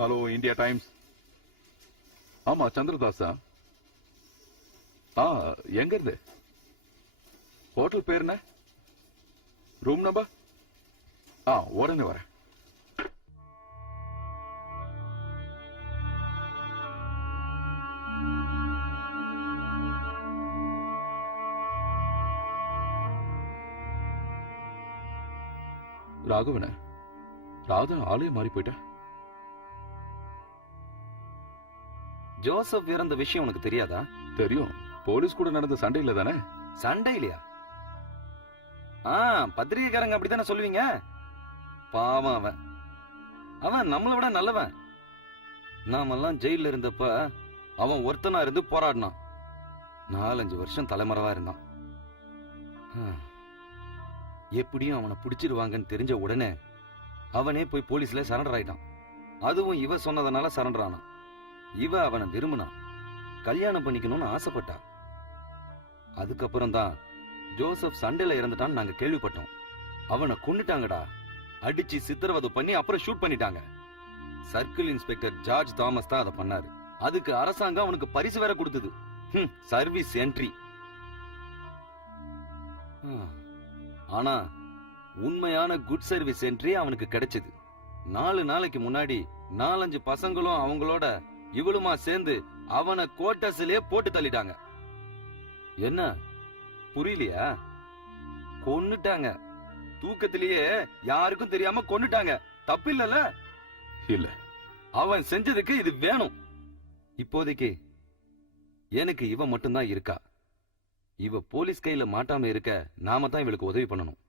Hello India times. ஆமா சந்திரதாஸா? எங்க இருந்து? ஹோட்டல் பேர் என்ன? Room number? உடனே வரேன். ராகவன, ராதா ஆளே மாறி போயிட்டா. ஜோசப் இறந்த விஷயம் உனக்கு தெரியாதா? தெரியும். போலீஸ் கூட நடந்த சண்டையில தானே? சண்டையிலையா? பத்திரிகைக்காரங்க அப்படித்தானே சொல்லுவீங்க. பாவம் அவன். அவன் நம்மளை விட நல்லவன். நாமெல்லாம் ஜெயில இருந்தப்ப அவன் ஒருத்தனா இருந்து போராடினான். 4-5 வருஷம் தலைமறைவா இருந்தான். எப்படியும் அவனை பிடிச்சிருவாங்கன்னு தெரிஞ்ச உடனே அவனே போய் போலீஸ்ல சரண்டர் ஆயிட்டான். அதுவும் இவ சொன்னதனால சரண்டர் ஆனான். இவ அவனை விரும்பினான், கல்யாணம் பண்ணிக்கணும்னு ஆசைப்பட்டா. அதுக்கப்புறம் தான் ஜோசப் சண்டையில இறந்துட்டான்னு நாங்க கேள்விப்பட்டோம். அவனை கொன்னுட்டாங்கடா. அடிச்சு சித்திரவதை பண்ணி அப்புறம் ஷூட் பண்ணிட்டாங்க. சர்க்கிள் இன்ஸ்பெக்டர் ஜார்ஜ் தாமஸ் தான் அதை பண்ணாரு. அதுக்கு அரசாங்கம் அவனுக்கு பரிசு வேற கொடுத்தது. Service entry. ஆனா உண்மையான குட் சர்வீஸ் என்ட்ரி அவனுக்கு கிடைச்சது. 4 நாளைக்கு முன்னாடி 4-5 பசங்களும் அவங்களோட இவளுமா சேர்ந்து அவனை கோட்டஸிலே போட்டு தள்ளிட்டாங்க. என்ன புரியலையா? கொன்னுட்டாங்க. தூக்கத்திலேயே யாருக்கும் தெரியாம கொன்னுட்டாங்க. தப்பு இல்லல? இல்ல. அவன் செஞ்சதுக்கு இது வேணும். இப்போதைக்கு எனக்கு இவ மட்டும்தான் இருக்கா. இவ போலீஸ் கையில மாட்டாம இருக்க நாம தான் இவளுக்கு உதவி பண்ணணும்.